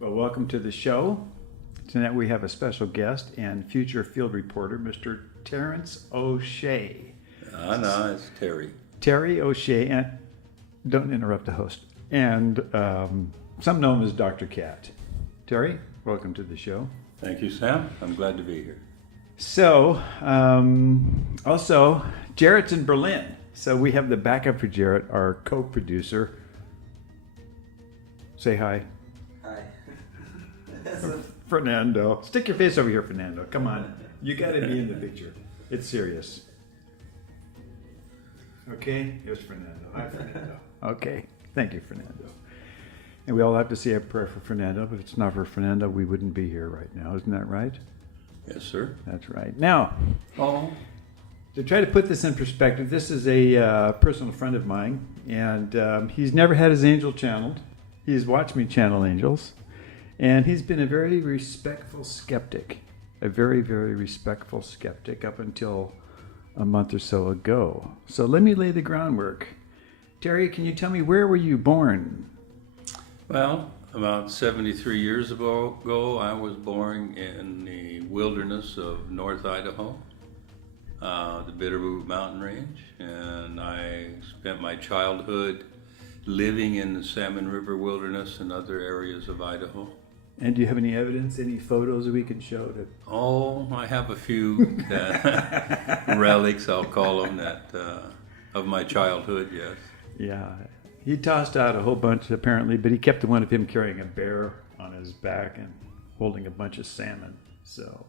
Well, welcome to the show. Tonight we have a special guest and future field reporter, Mr. Terrence O'Shea. No, it's Terry. Terry O'Shea, and don't interrupt the host. And some know him as Dr. Cat. Terry, welcome to the show. Thank you, Sam. I'm glad to be here. So, also, Jarrett's in Berlin. So we have the backup for Jarrett, our co-producer. Say hi. Hi. Fernando. Stick your face over here, Fernando. Come on. You got to be in the picture. It's serious. Okay, here's Fernando. Hi, Fernando. Okay, thank you, Fernando. And we all have to say a prayer for Fernando, but if it's not for Fernando, we wouldn't be here right now. Isn't that right? Yes, sir. That's right. Now, Oh, to try to put this in perspective, this is a personal friend of mine, and he's never had his angel channeled. He's watched me channel angels, and he's been a very respectful skeptic, a very, very respectful skeptic up until a month or so ago. So let me lay the groundwork. Terry, can you tell me, where were you born? well, about 73 years ago, I was born in the wilderness of North Idaho, the Bitterroot Mountain Range, and I spent my childhood living in the Salmon River Wilderness and other areas of Idaho. And do you have any evidence, any photos that we can show to? Oh, I have a few relics, I'll call them, of my childhood, yes. Yeah, he tossed out a whole bunch apparently, but he kept the one of him carrying a bear on his back and holding a bunch of salmon. So.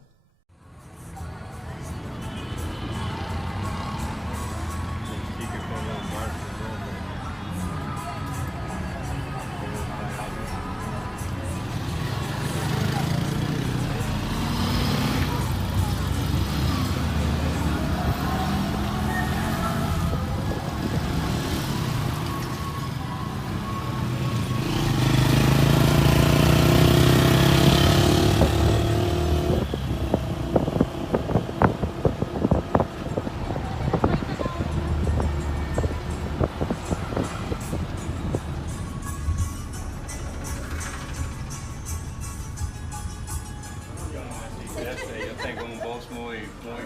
Yo tengo un voz muy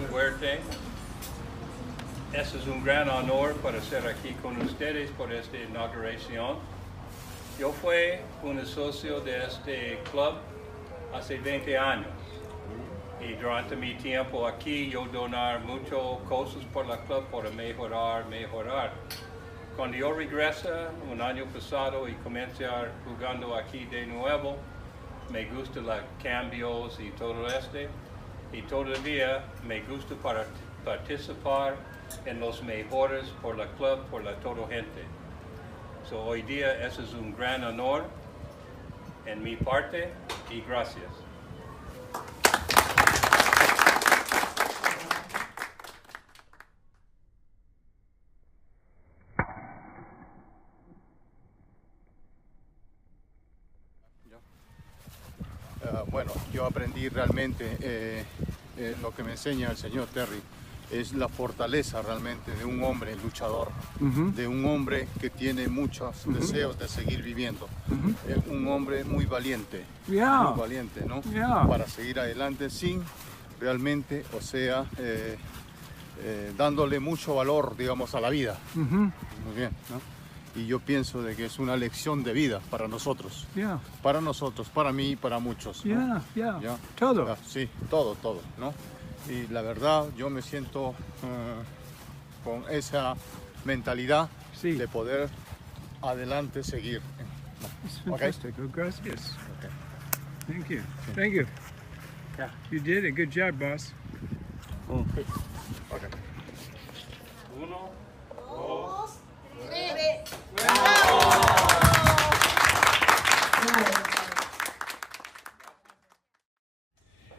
fuerte. Este es un gran honor para estar aquí con ustedes por esta inauguración. Yo fui un socio de este club hace 20 años. Y durante mi tiempo aquí yo donar muchas cosas por la club para mejorar. Cuando yo regresa un año pasado y comenzar jugando aquí de nuevo, me gusta los cambios y todo este, y todavía me gusta para participar en los mejores por la club, por la toda gente. So, hoy día eso es un gran honor en mi parte y gracias. Bueno, yo aprendí realmente lo que me enseña el señor Terry es la fortaleza realmente de un hombre luchador, de un hombre que tiene muchos deseos de seguir viviendo, un hombre muy valiente, ¿no? Para seguir adelante sin realmente, o sea, dándole mucho valor, digamos, a la vida. Muy bien, ¿no? Y yo pienso de que es una lección de vida para nosotros, para mí y para muchos, ¿no? ¿Ya? Todo. Sí, todo, ¿no? Y la verdad, yo me siento con esa mentalidad de poder adelante seguir. That's fantastic. Oh, gracias. Okay. Thank you. Thank you. Yeah. You did a good job, boss. Okay. Uno. Dos, tres.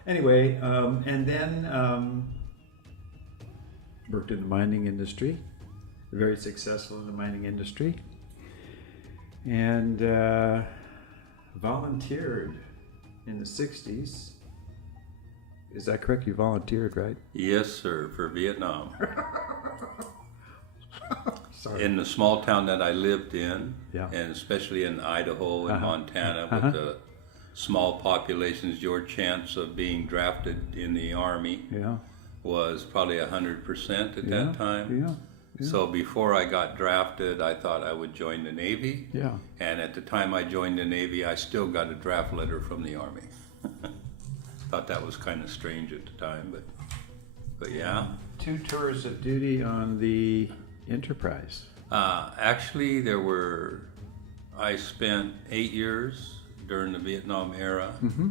Anyway, and then worked in the mining industry, very successful in the mining industry, and volunteered in the 60s. Is that correct? You volunteered, right? Yes, sir, for Vietnam. Sorry. In the small town that I lived in, Yeah. and especially in Idaho and Uh-huh. Montana, Uh-huh. with the small populations, your chance of being drafted in the Army Yeah. was probably 100% at Yeah. that time. Yeah. Yeah. So before I got drafted, I thought I would join the Navy. Yeah. And at the time I joined the Navy, I still got a draft letter from the Army. Thought that was kind of strange at the time, but yeah. 2 tours of duty on the Enterprise. Actually, I spent 8 years during the Vietnam era. Mm-hmm.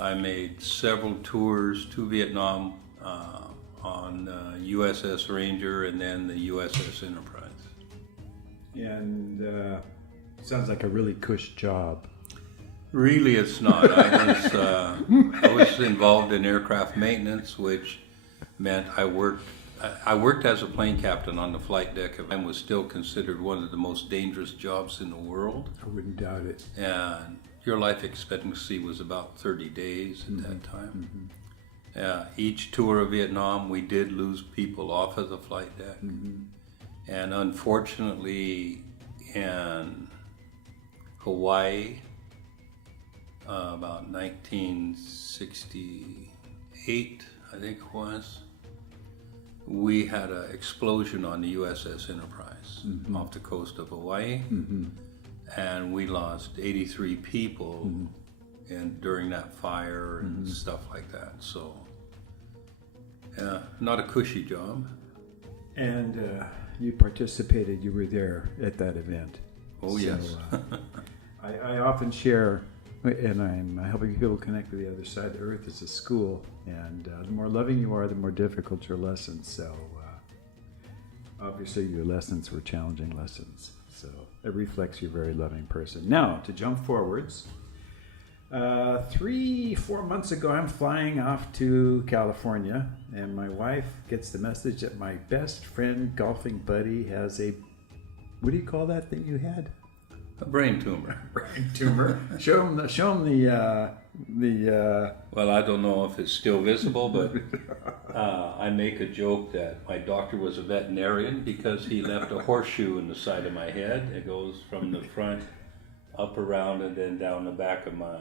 I made several tours to Vietnam on USS Ranger and then the USS Enterprise. And sounds like a really cush job. Really, it's not. I was involved in aircraft maintenance, which meant I worked as a plane captain on the flight deck and was still considered one of the most dangerous jobs in the world. I wouldn't doubt it. And your life expectancy was about 30 days at that time. Each tour of Vietnam, we did lose people off of the flight deck. And unfortunately, in Hawaii, about 1968, I think it was, we had an explosion on the USS Enterprise off the coast of Hawaii. And we lost 83 people during that fire and stuff like that. So, not a cushy job. And you participated, you were there at that event. Oh, yes. I often share, and I'm helping people connect with the other side of the earth as a school, and the more loving you are, the more difficult your lessons. So obviously your lessons were challenging lessons. So it reflects you're a very loving person. Now, to jump forwards, 3-4 months ago, I'm flying off to California, and my wife gets the message that my best friend, golfing buddy, has a, what do you call that thing you had? A brain tumor. Brain tumor. Show him the. Well, I don't know if it's still visible, but I make a joke that my doctor was a veterinarian because he left a horseshoe in the side of my head. It goes from the front up around and then down the back of my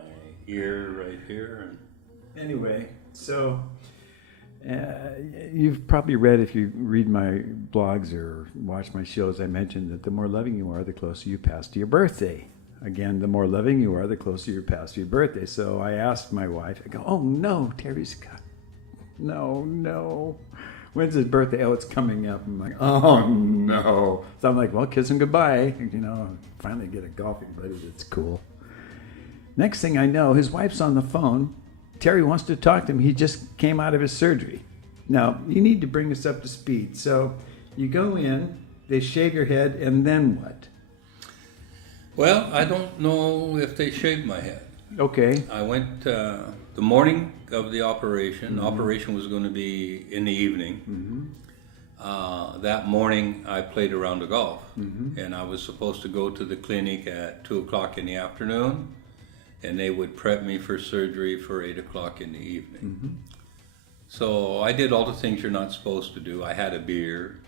ear right here. Anyway, so you've probably read, if you read my blogs or watch my shows, I mentioned that the more loving you are, the closer you pass to your birthday. Again, the more loving you are, the closer you pass to your birthday. So I asked my wife, I go, oh no, Terry's got, no. When's his birthday? Oh, it's coming up. I'm like, oh no. So I'm like, well, kiss him goodbye. Finally get a golfing buddy that's cool. Next thing I know, his wife's on the phone. Terry wants to talk to him. He just came out of his surgery. Now, you need to bring us up to speed. So you go in, they shave your head, and then what? Well, I don't know if they shaved my head. Okay. I went the morning of the operation. The operation was going to be in the evening. That morning, I played a round of golf, and I was supposed to go to the clinic at 2 o'clock in the afternoon, and they would prep me for surgery for 8 o'clock in the evening. So I did all the things you're not supposed to do. I had a beer,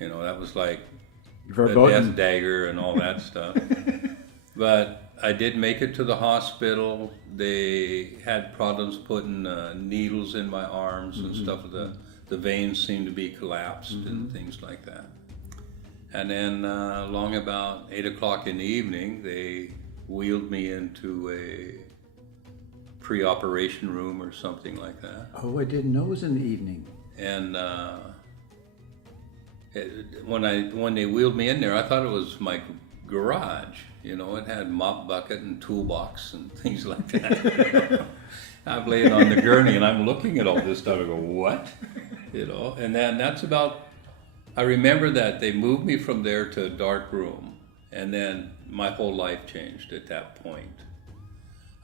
that was like a death dagger and all that stuff. But I did make it to the hospital. They had problems putting needles in my arms and stuff. The veins seemed to be collapsed and things like that. And then along about 8 o'clock in the evening, they wheeled me into a pre-operation room or something like that. Oh, I didn't know it was in the evening. And when they wheeled me in there, I thought it was my garage. It had mop bucket and toolbox and things like that. I'm laying on the gurney and I'm looking at all this stuff. I go, what? And then that's about, I remember that they moved me from there to a dark room, and then my whole life changed at that point.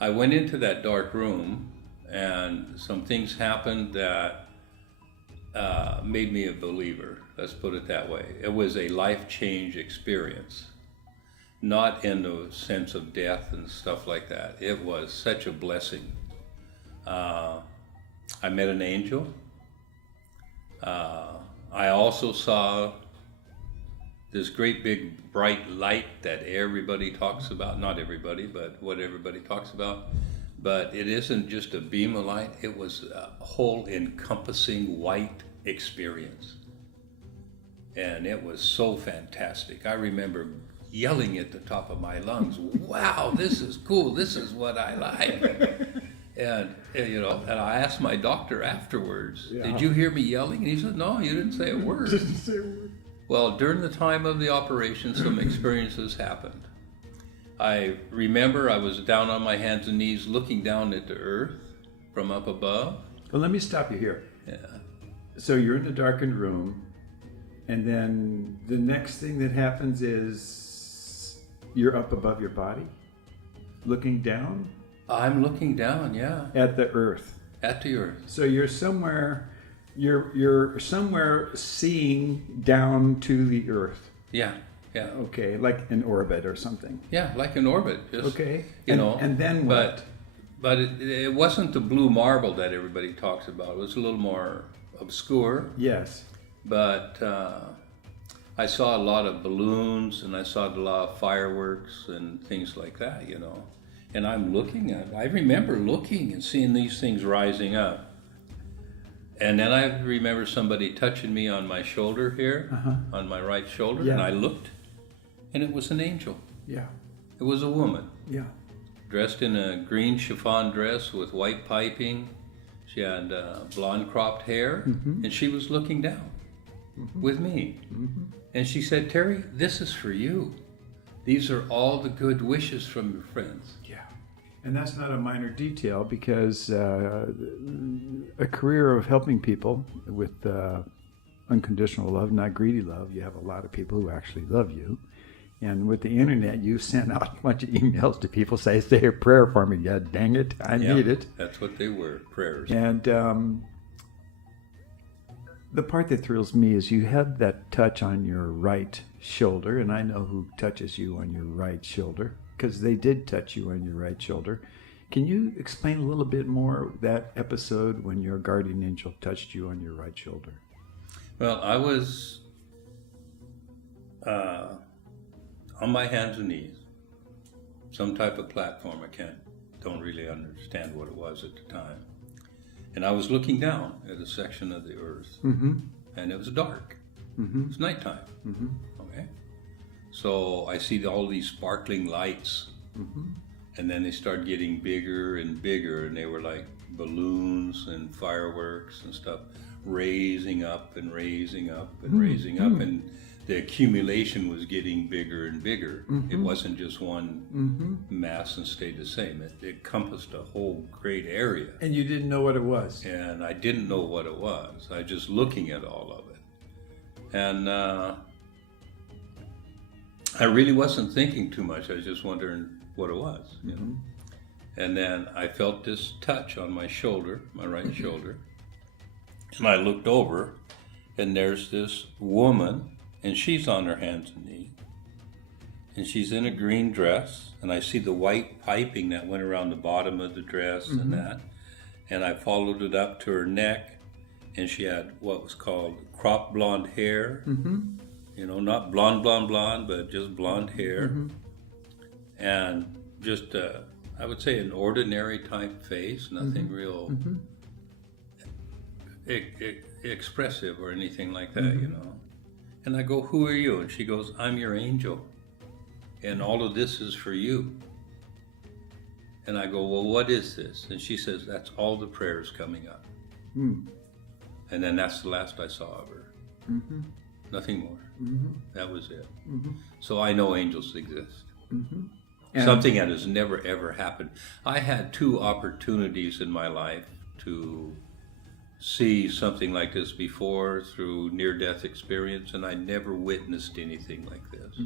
I went into that dark room and some things happened that made me a believer. Let's put it that way. It was a life change experience. Not in the sense of death and stuff like that. It was such a blessing. I met an angel. I also saw this great big bright light that everybody talks about. Not everybody, but what everybody talks about. But it isn't just a beam of light, it was a whole encompassing white experience. And it was so fantastic. I remember yelling at the top of my lungs, wow, this is cool, this is what I like. And you know, and I asked my doctor afterwards, did you hear me yelling? And he said, no, you didn't say a word. Didn't say a word. Well, during the time of the operation, some experiences happened. I remember I was down on my hands and knees looking down at the earth from up above. Well, let me stop you here. Yeah. So you're in a darkened room, and then the next thing that happens is you're up above your body, looking down I'm looking down, yeah, at the earth. at the earth. So you're somewhere seeing down to the earth. Yeah, yeah, Okay, like in orbit or something. yeah, like an orbit. Just, Okay. You know. And then what? But it wasn't the blue marble that everybody talks about. It was a little more obscure. Yes. But I saw a lot of balloons, and I saw a lot of fireworks and things like that, you know. And I remember looking and seeing these things rising up. And then I remember somebody touching me on my shoulder here, on my right shoulder, Yeah. and I looked, and it was an angel. Yeah. It was a woman, Yeah. dressed in a green chiffon dress with white piping. She had blonde cropped hair, and she was looking down with me. And she said, Terry, this is for you. These are all the good wishes from your friends. Yeah. And that's not a minor detail, because a career of helping people with unconditional love, not greedy love, you have a lot of people who actually love you. And with the internet, you send out a bunch of emails to people, say a prayer for me. Yeah, dang it, I need it. That's what they were, prayers. And the part that thrills me is you have that touch on your right shoulder, and I know who touches you on your right shoulder, because they did touch you on your right shoulder. Can you explain a little bit more that episode when your guardian angel touched you on your right shoulder? Well, I was on my hands and knees, some type of platform. Don't really understand what it was at the time. And I was looking down at a section of the earth, and it was dark. It was nighttime. Okay, so I see all these sparkling lights, and then they start getting bigger and bigger, and they were like balloons and fireworks and stuff, raising up and raising up and raising up, and the accumulation was getting bigger and bigger. It wasn't just one mass and stayed the same. It encompassed a whole great area. And you didn't know what it was. And I didn't know what it was. I was just looking at all of it. And I really wasn't thinking too much. I was just wondering what it was, you know. And then I felt this touch on my shoulder, my right shoulder. And I looked over, and there's this woman, and she's on her hands and knees. And she's in a green dress, and I see the white piping that went around the bottom of the dress and that. And I followed it up to her neck, and she had what was called cropped blonde hair. You know, not blonde, but just blonde hair. And just, I would say, an ordinary type face, nothing real expressive or anything like that, you know. And I go, who are you? And she goes, I'm your angel. And all of this is for you. And I go, well, what is this? And she says, that's all the prayers coming up. And then that's the last I saw of her. Nothing more. That was it. So I know angels exist. Something that has never, ever happened. I had 2 opportunities in my life to see something like this before through near-death experience, and I never witnessed anything like this.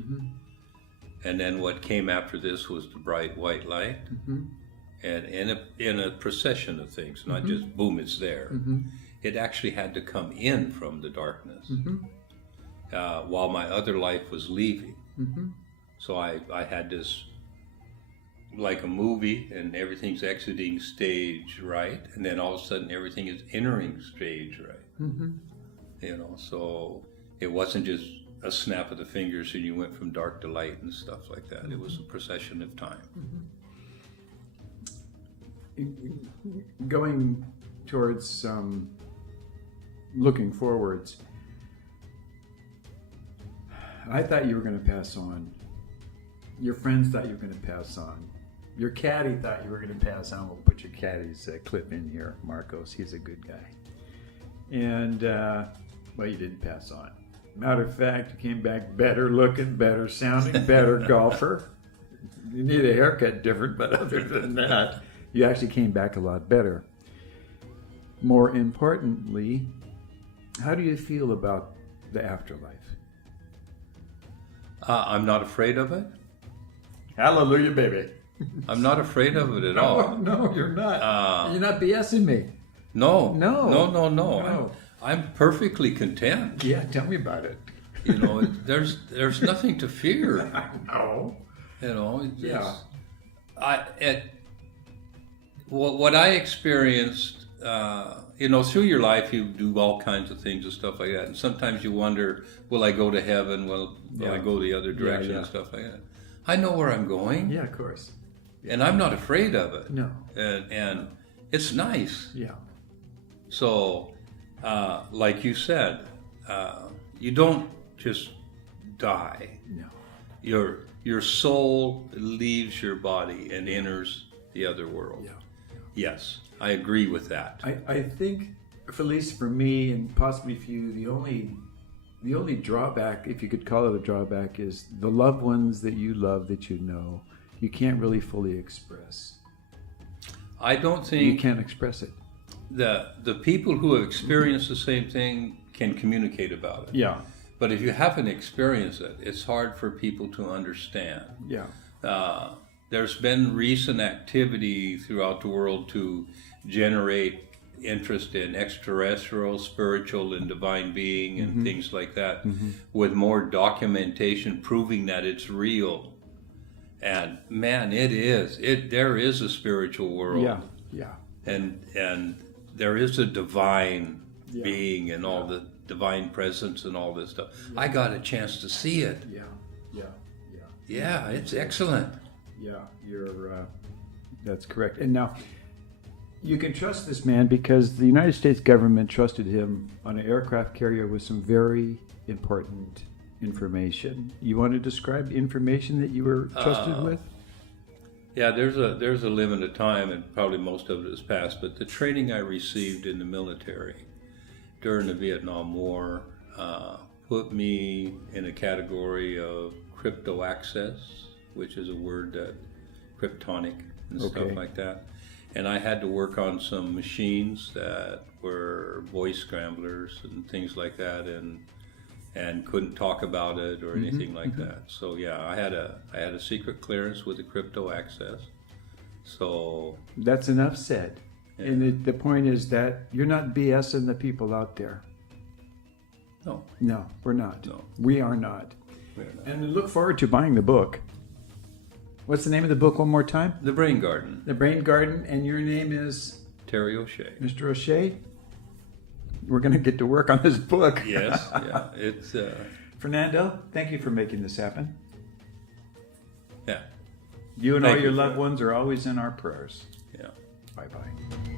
And then what came after this was the bright white light, and in a procession of things, not just boom, it's there. It actually had to come in from the darkness while my other life was leaving. So I had this, like a movie, and everything's exiting stage right, and then all of a sudden everything is entering stage right. You know, so it wasn't just a snap of the fingers and you went from dark to light and stuff like that. It was a procession of time. going towards looking forwards, I thought you were going to pass on. Your friends thought you were going to pass on. Your caddy thought you were going to pass on. We'll put your caddy's clip in here, Marcos. He's a good guy. And, well, you didn't pass on. Matter of fact, you came back better looking, better sounding, better golfer. You need a haircut different, but other than that, you actually came back a lot better. More importantly, how do you feel about the afterlife? I'm not afraid of it. Hallelujah, baby. I'm not afraid of it at all. No, you're not. You're not BSing me. No. No. No. I'm perfectly content. Yeah, tell me about it. You know, there's nothing to fear. I know. You know, Yeah. What I experienced, you know, through your life, you do all kinds of things and stuff like that. And sometimes you wonder, will I go to heaven? Will I go the other direction and stuff like that? I know where I'm going. Yeah, of course. And I'm not afraid of it. No. And it's nice. Yeah. So, like you said, you don't just die. No. Your soul leaves your body and enters the other world. Yeah. Yes, I agree with that. I think, at least for me and possibly for you, the only drawback, if you could call it a drawback, is the loved ones that you love, that you know, you can't really fully express. I don't think You can't express it. the people who have experienced the same thing can communicate about it. Yeah. But if you haven't experienced it, it's hard for people to understand. Yeah. There's been recent activity throughout the world to generate interest in extraterrestrial, spiritual, and divine being and things like that, with more documentation proving that it's real. And man, there is a spiritual world. Yeah. Yeah. And there is a divine being and all the divine presence and all this stuff. I got a chance to see it. Yeah. Yeah. Yeah. Yeah, it's excellent. Yeah, that's correct. And now, you can trust this man because the United States government trusted him on an aircraft carrier with some very important information. You want to describe the information that you were trusted with? Yeah, there's a limited time, and probably most of it has passed, but the training I received in the military during the Vietnam War put me in a category of crypto access, which is a word that cryptonic and stuff like that. And I had to work on some machines that were voice scramblers and things like that, and couldn't talk about it or anything like that. So yeah, I had a secret clearance with the crypto access. So that's enough said. Yeah. And the point is that you're not BSing the people out there. No, we're not. No, we are not. We're not. And we look forward to buying the book. What's the name of the book one more time? The Brain Garden. The Brain Garden, and your name is? Terry O'Shea. Mr. O'Shea? We're going to get to work on this book. Yes, yeah. It's Fernando, thank you for making this happen. Yeah. You and all your loved ones are always in our prayers. Yeah. Bye-bye.